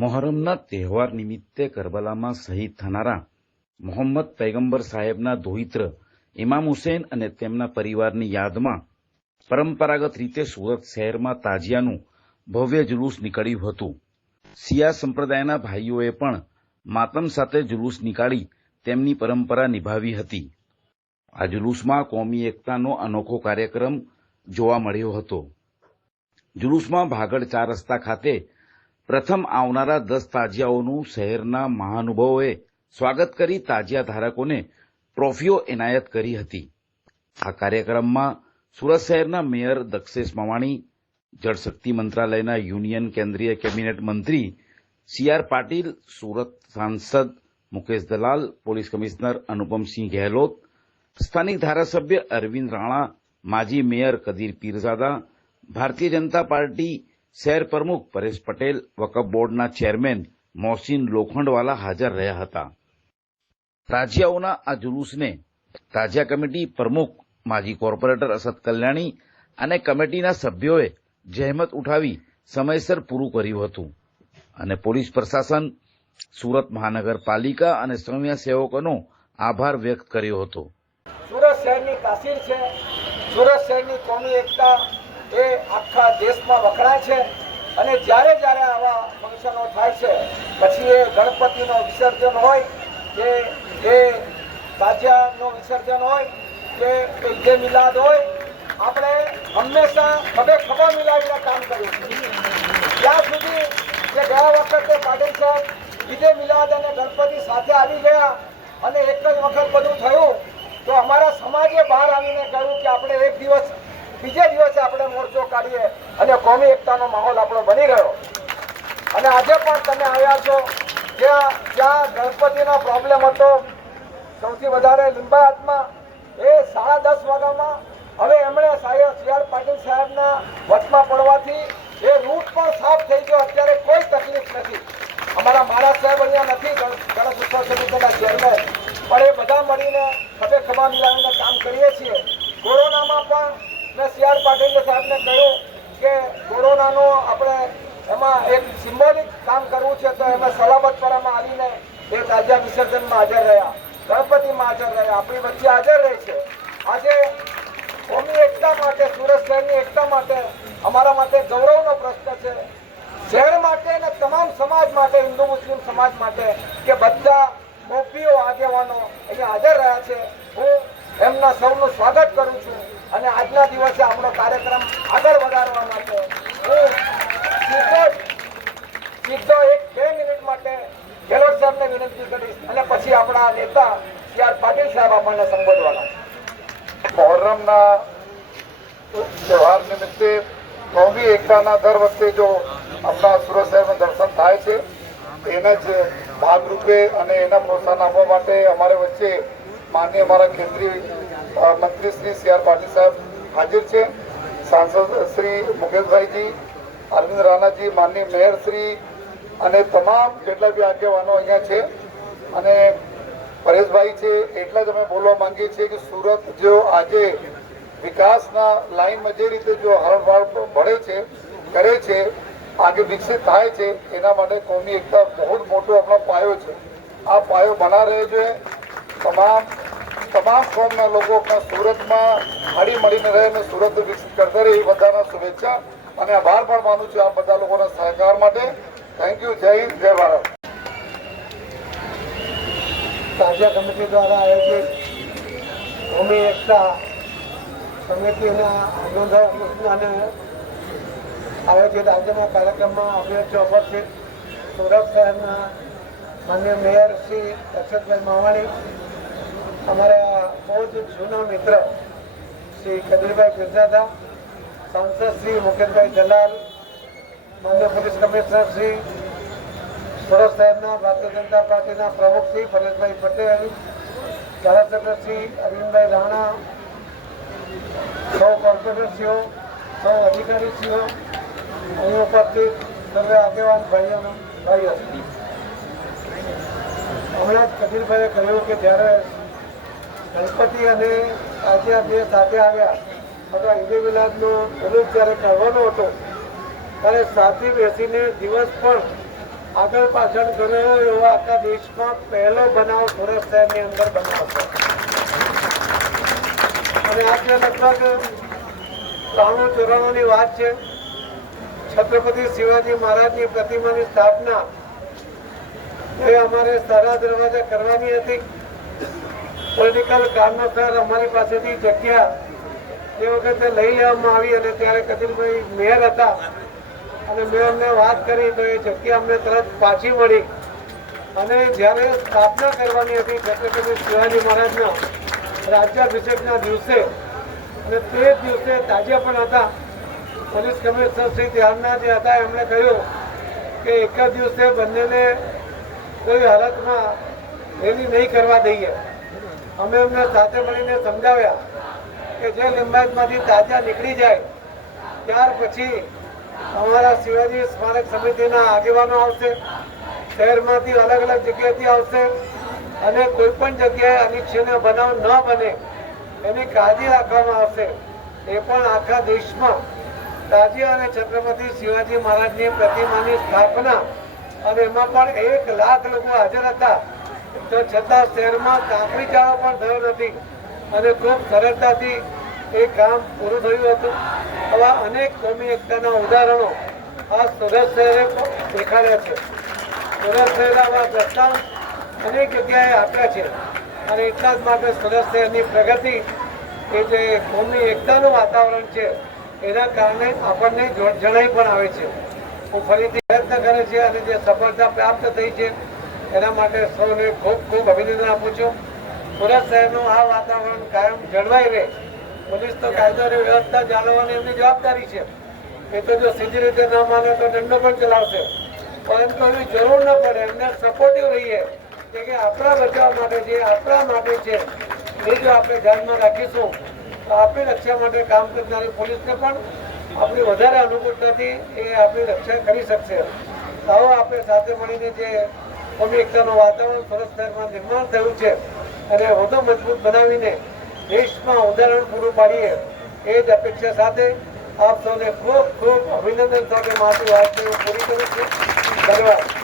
મોહરમના તહેવાર નિમિત્તે કરબલામાં શહીદ થનારા મોહમ્મદ પૈગંબર સાહેબના દોહિત્ર ઇમામ હુસૈન અને તેમના પરિવારની યાદમાં પરંપરાગત રીતે સુરત શહેરમાં તાજિયાનું ભવ્ય જુલુસ નીકળ્યું હતું. શિયા સંપ્રદાયના ભાઈઓએ પણ માતમ સાથે જુલુસ નીકાળી તેમની પરંપરા નિભાવી હતી. આ જુલુસમાં કોમી એકતાનો અનોખો કાર્યક્રમ જોવા મળ્યો હતો. જુલુસમાં ભાગળ 4 રસ્તા ખાતે પ્રથમ આવનારા 10 તાજિયાઓનું શહેરના મહાનુભાવોએ સ્વાગત કરી તાજિયા ધારકોને ટ્રોફીઓ એનાયત કરી હતી. આ કાર્યક્રમમાં સુરત શહેરના મેયર દક્ષેશ મવાણી, જળશક્તિ મંત્રાલયના યુનિયન કેન્દ્રીય કેબિનેટ મંત્રી સી.આર. પાટીલ, સુરત સાંસદ મુકેશ દલાલ, પોલીસ કમિશનર અનુપમસિંહ ગહેલોત, સ્થાનિક ધારાસભ્ય અરવિંદ રાણા, માજી મેયર કદીર પીરઝાદા, ભારતીય જનતા પાર્ટી શહેર પ્રમુખ પરેશ પટેલ, વકફ બોર્ડના ચેરમેન મોહસિન લોખંડવાલા હાજર રહ્યા હતા. તાજિયાઓના આ જુલુસને તાજિયા કમિટી પ્રમુખ માજી કોર્પોરેટર અસદ કલ્યાણી અને કમિટીના સભ્યોએ જહેમત ઉઠાવી સમયસર પૂરું કર્યું હતું અને પોલીસ પ્રશાસન, સુરત મહાનગરપાલિકા અને સ્વયંસેવકોનો આભાર વ્યક્ત કર્યો હતો. સુરત શહેરની તાસીર છે. સુરત શહેરની કોમી એકતા એ આખા દેશમાં વખણાય છે અને જ્યારે જ્યારે આવા ફંક્શનો થાય છે, પછી એ ગણપતિનો વિસર્જન હોય કે એ તાજિયાનું વિસર્જન હોય કે ઈદ મિલાદ હોય, આપણે હંમેશા ખભા મિલાવીને કામ કર્યું છે. ત્યાં સુધી કે ગયા વખતે પાટીલ સાહેબ ઈદ મિલાદ અને ગણપતિ સાથે આવી ગયા અને એક જ વખત બધું થયું, તો અમારા સમાજે બહાર આવીને કહ્યું કે આપણે એક દિવસ બીજે દિવસે આપણે મોરચો કાઢીએ અને કોમી એકતાનો માહોલ આપણો બની રહ્યો. અને આજે પણ તમે આવ્યા છો જ્યાં ગણપતિનો પ્રોબ્લેમ હતો સૌથી વધારે લિંબાયતમાં, એ 10:30 વાગ્યામાં હવે એમણે સી.આર. પાટીલ સાહેબના વચમાં પડવાથી એ રૂટ પણ સાફ થઈ ગયો. અત્યારે કોઈ તકલીફ નથી. અમારા મહારાજ સાહેબ અહીંયા નથી, ગણેશ ઉત્સવ સમિતિના ચેરમેન, પણ એ બધા મળીને ખભા મિલાવીને કામ કરીએ છીએ. કોરોનામાં પણ મેં સી.આર. પાટીલ સાહેબને કહ્યું કે કોરોનાનો આપણે એમાં એક સિમ્બોલિક કામ કરવું છે, તો એમાં સલામતપરામાં આવીને એ તાજિયા વિસર્જનમાં હાજર રહ્યા, ગણપતિમાં હાજર રહ્યા, આપણી વચ્ચે હાજર રહે છે. આજે કોમી એકતા માટે, સુરત શહેરની એકતા માટે અમારા માટે ગૌરવનો પ્રશ્ન છે. શહેર માટે અને તમામ સમાજ માટે, હિન્દુ મુસ્લિમ સમાજ માટે, કે બધા મોભીઓ આગેવાનો અહીંયા હાજર રહ્યા છે. હું એમના સૌનું સ્વાગત કરું છું અને આજના દિવસે આપણો કાર્યક્રમ આગળ વધારવા માટે હું સીધો 1-2 મિનિટ માટે ગેહલોત સાહેબને વિનંતી કરીશ અને પછી આપણા નેતા સી.આર. પાટીલ સાહેબ આપણને સંબોધવાના. મોહર્રમના તહેવાર નિમિત્તે કોમી એકતાના દર વખતે જો આપણા સુરત શહેરમાં દર્શન થાય છે, એના જ ભાગરૂપે અને એના પ્રોત્સાહન આપવા માટે અમારે વચ્ચે માનનીય અમારા કેન્દ્રીય મંત્રી શ્રી સી.આર. પાટીલ સાહેબ હાજર છે, સાંસદ શ્રી મુકેશભાઈજી, અરવિંદ રાણાજી, માનનીય મેયર શ્રી અને તમામ જેટલા બી આગેવાનો અહીંયા છે અને પરેશભાઈ છે. એટલા જ અમે બોલવા માંગીએ છીએ કે સુરત જો આજે વિકાસના લાઈનમાં જે રીતે જો હરણફાળ ભળે છે, કરે છે, આગે વિકસિત થાય છે, એના માટે કોમી એકતા બહુ જ મોટો આપણો પાયો છે. આ પાયો બના રહે છે. તમામ કોમના લોકો આપણા સુરતમાં હળી મળીને રહે અને સુરત વિકસિત કરતા રહે, એ બધાના શુભેચ્છા અને આભાર પણ માનું છું આ બધા લોકોના સહકાર માટે. Thank you. જય હિન્દ, જય ભારત. તાજિયા કમિટી દ્વારા આયોજિત કોમી એકતા સમિતિના અને આયોજિત આજના કાર્યક્રમમાં આપણે ઉપસ્થિત સુરત શહેરના માન્ય મેયર શ્રી દક્ષેશભાઈ મવાણી, અમારા બહુ જ જૂના મિત્ર શ્રી કદીરભાઈ પીરઝાદા, સાંસદ શ્રી મુકેશભાઈ દલાલ, માન્ય પોલીસ કમિશનર શ્રી, સુરત શહેરના ભારતીય જનતા પાર્ટીના પ્રમુખ શ્રી પરેશભાઈ પટેલ, ધારાસભ્ય શ્રી અરવિંદભાઈ રાણા, સૌ કોર્પોરેટરશ્રીઓ, સૌ અધિકારીશ્રીઓ, અહીં ઉપસ્થિત સર્વે આગેવાન ભાઈઓ. હમણાં જ કબીરભાઈએ કહ્યું કે જ્યારે ગણપતિ અને તાજિયા બે સાથે આવ્યા, અથવા ઈદ મિલાદનો ઉલ્લેખ જ્યારે કરવાનો હતો, ત્યારે સાથે બેસીને દિવસ પણ આગળ પાછળ ગયો એવો આખા દેશમાં પહેલો બનાવ સુરત શહેરની અંદર બનાવ છે. અને આજે લગભગ 93-94ની વાત છે. છત્રપતિ શિવાજી મહારાજની પ્રતિમાની સ્થાપના એ અમારે સારા દરવાજા કરવાની હતી. પોલિટિકલ કારણોસર અમારી પાસેથી જગ્યા એ વખતે લઈ લેવામાં આવી અને ત્યારે કદીરભાઈ મેયર હતા અને મેયરને વાત કરી તો એ જગ્યા અમને તરત પાછી મળી. અને જ્યારે સ્થાપના કરવાની હતી છત્રપતિ શિવાજી મહારાજના રાજ્યાભિષેકના દિવસે અને તે જ દિવસે તાજિયા પણ હતા. પોલીસ કમિશનર શ્રી ત્યારના જે હતા એમણે કહ્યું કે એક જ દિવસે બંનેને કોઈ હાલતમાં રેલી નહીં કરવા દઈએ. અમે એમને સાથે મળીને સમજાવ્યા કે જે લિંબાયતમાંથી તાજા નીકળી જાય ત્યાર પછી અમારા શિવાજી સ્મારક સમિતિના આગેવાનો આવશે, શહેરમાંથી અલગ અલગ જગ્યાએથી આવશે અને કોઈ પણ જગ્યાએ અનિચ્છનીય બનાવ ન બને એની કાળજી રાખવામાં આવશે. એ પણ આખા દેશમાં તાજિયા અને છત્રપતિ શિવાજી મહારાજની પ્રતિમાની સ્થાપના અને એમાં પણ 1 લાખ લોકો હાજર હતા. તો છતાં શહેરમાં કાંકરી ચાળો પણ થયો નથી અને ખૂબ સરળતાથી એ કામ પૂરું થયું હતું. આવા અનેક કોમી એકતાના ઉદાહરણો આ સુરત શહેરે દેખાડ્યા છે. સુરત શહેર આવા પ્રસ્તાવ અનેક જગ્યાએ આપ્યા છે અને એટલા જ માટે સુરત શહેરની પ્રગતિ એ જે કોમી એકતાનું વાતાવરણ છે એના કારણે આપણને જણાઈ પણ આવે છે. હું ફરીથી પ્રયત્ન કરે છે અને જે સફળતા પ્રાપ્ત થઈ છે એના માટે સૌને ખૂબ ખૂબ અભિનંદન આપું છું. સુરત શહેરનું આ વાતાવરણ કાયમ જળવાઈ રહે. પોલીસ તો કાયદો અને વ્યવસ્થા જાળવવાની એમની જવાબદારી છે. એ તો જો સીધી રીતે ન માને તો દંડો પણ ચલાવશે, પરંતુ એવી જરૂર ન પડે. એમને સપોર્ટિવ રહીએ કે આપણા બચાવ માટે જે આપણા માટે છે એ જો આપણે ધ્યાનમાં રાખીશું તો આપણી રક્ષા માટે કામ કરનારી પોલીસને પણ આપણી વધારે અનુકૂળતાથી એ આપણી રક્ષા કરી શકશે. આવો આપણે સાથે મળીને જે કોમી એકતાનું વાતાવરણ સુરત શહેરમાં નિર્માણ થયું છે અને વધુ મજબૂત બનાવીને દેશમાં ઉદાહરણ પૂરું પાડીએ એ જ અપેક્ષા સાથે આપ સૌને ખૂબ ખૂબ અભિનંદન સાથે મારી વાત પૂરી કરું છું. ધન્યવાદ.